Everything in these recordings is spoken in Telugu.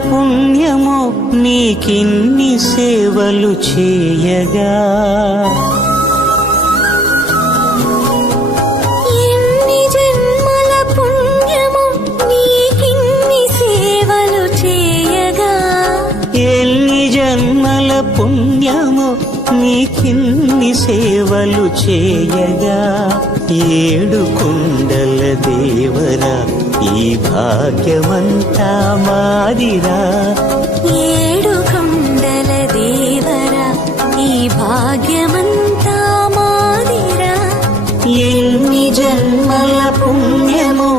పుణ్యమో నీకిన్ని సేవలు చేయగా, ఎన్ని జన్మల పుణ్యమో నీకిన్ని సేవలు చేయగా, ఎన్ని జన్మల పుణ్యమో నీకిన్ని సేవలు చేయగా, ఏడు కొండల దేవరా ఈ భాగ్యమంతా మాదిరా, ఏడు కొండల దేవరా ఈ భాగ్యమంతా మాదిరా, ఎన్ని జన్మల పుణ్యమో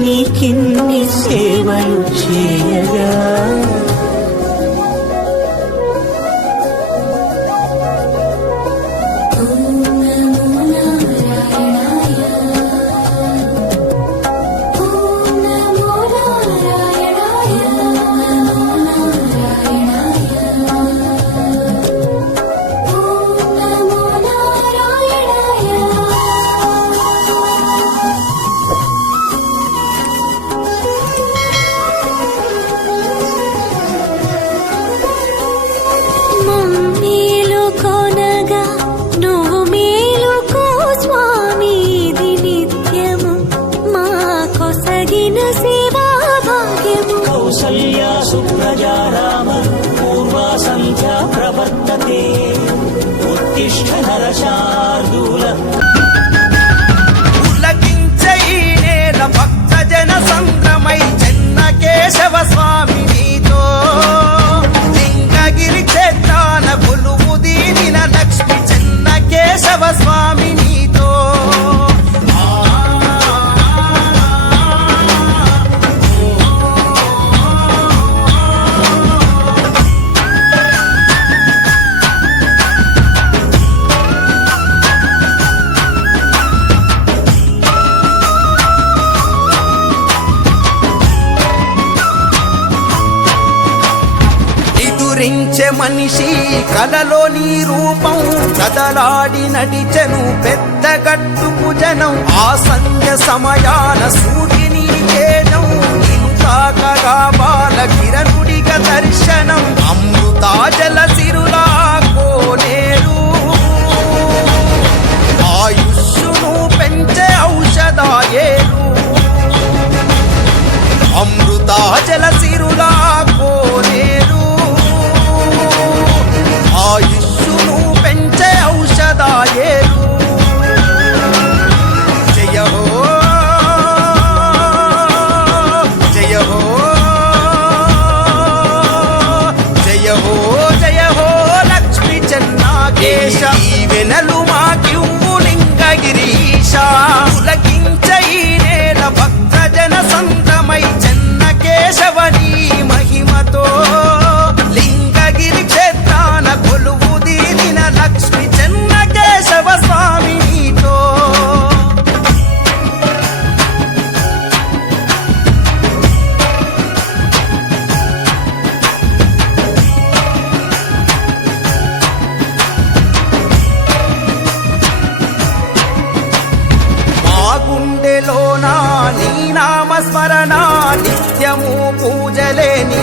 నీకిన్ని సేవలు చేయగా. కౌసల్యా సుప్రజా రామ పూర్వా సంధ్యా ప్రవర్తతే, ఉత్తిష్ఠ నరశార్దూల. పులకించే ఈ నేల భక్త జన సంద్రమై చెన్న కేశవ స్వామి నీతో, లింగగిరి క్షేత్రాన కొలువు దీనిన లక్ష్మి చెన్న కేశవ స్వామి నీతో. ఎదురించే మనిషి కలలో నీ రూపం, కదలాడి నడిచెను పెద్ద గట్టుకు జనం, ఆ సంధ్య సమయాన సూర్యుని తేజం, నిన్ను తాకగా బాల కిరణుడిగా దర్శనం, అమృతాజల సిరులా కోనేరు, ఆయుష్ను పెంచే ఔషధాయేరు, అమృతాజల సిరులా కోనేరు, ఆయుష్ను పెంచే ఔషధాయేరు. జయ హో జయ హో జయ హో జయ హో లక్ష్మి చెన్నాకేశ, వెనలు మాకివ్వు లింగగిరీశ, పులకించే ఈ నేల భక్త జన సంతమై చెన్న కేశవని మహిమతో, లింగగిరి క్షేత్రాన కొలువు దీనిన లక్ష్మి చెన్న కేశవ స్వామి నీతో. మా గుండెలోనా నీ నామస్మరణ, నిత్యము పూజలే నీ